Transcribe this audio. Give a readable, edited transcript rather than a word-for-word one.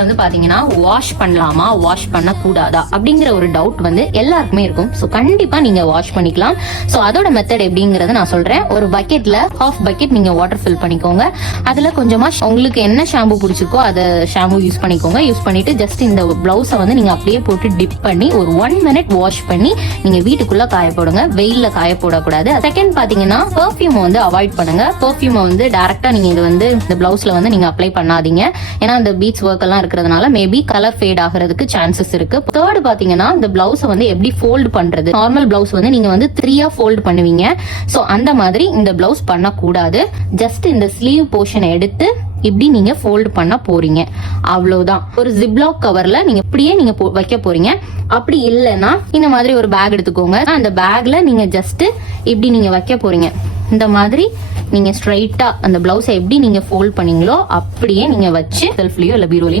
வந்து பாத்தீங்கன்னா வாஷ் பண்ணலாமா வாஷ் பண்ண கூடாதா அப்படிங்கிற ஒரு டவுட் வந்து எல்லாருக்குமே இருக்கும். சோ கண்டிப்பா நீங்க வாஷ் பண்ணிக்கலாம். சோ அதோட மெத்தட் எப்படிங்கறத நான் சொல்றேன். ஒரு பக்கெட்ல ஹாஃப் பக்கெட் நீங்க வாட்டர் ஃபில் பண்ணிக்கோங்க. அதுல கொஞ்சமா உங்களுக்கு என்ன ஷாம்பு பிடிச்சிருக்கோ அதை ஷாம்பு யூஸ் பண்ணிக்கோங்க. யூஸ் பண்ணிட்டு ஜஸ்ட் இந்த பிளவுஸை வந்து நீங்க அப்படியே போட்டு டிப் பண்ணி ஒரு 1 minute வாஷ் பண்ணி நீங்க வீட்டுக்குள்ள காய போடுங்க. வெயில்ல காய போடக்கூடாது. செகண்ட் பாத்தீங்கன்னா பெர்ஃபியூம் வந்து அவாய்ட் பண்ணுங்க. பெர்ஃபியூம் வந்து டைரக்டா நீங்க இது வந்து இந்த பிளவுஸ்ல வந்து நீங்க அப்ளை பண்ணாதீங்க. ஏன்னா இந்த பீட்ஸ் ஒர்க் எல்லாம் இருக்கிறதுனால மேபி கலர் ஃபேட் ஆகிறதுக்கு சான்சஸ் இருக்கு. தேர்ட் பாத்தீங்கன்னா இந்த பிளவுஸ் வந்து எப்படி ஃபோல்ட் பண்றது. நார்மல் பிளவுஸ் வந்து நீங்க வந்து 3 ஃபோல்ட் பண்ணுவீங்க. சோ அந்த மாதிரி இந்த பிளவுஸ் பண்ண கூடாது. ஜஸ்ட் இந்த ஸ்லீவ் போர்ஷனை எடுத்து இப்படி நீங்க ஃபோல்ட் பண்ண போறீங்க. அவ்வளவுதான். ஒரு ஜிப்லாக் கவர்ல நீங்க இப்படியே நீங்க வைக்க போறீங்க. அப்படி இல்லைன்னா இந்த மாதிரி ஒரு பேக் எடுத்துக்கோங்க. அந்த பேக்ல நீங்க ஜஸ்ட் இப்படி நீங்க வைக்க போறீங்க. இந்த மாதிரி நீங்க ஸ்ட்ரைட்டா அந்த பிளவுஸை எப்படி நீங்க ஃபோல்ட் பண்ணீங்களோ அப்படியே நீங்க வச்சு செல்ஃப்லயோ இல்ல பீரோலயோ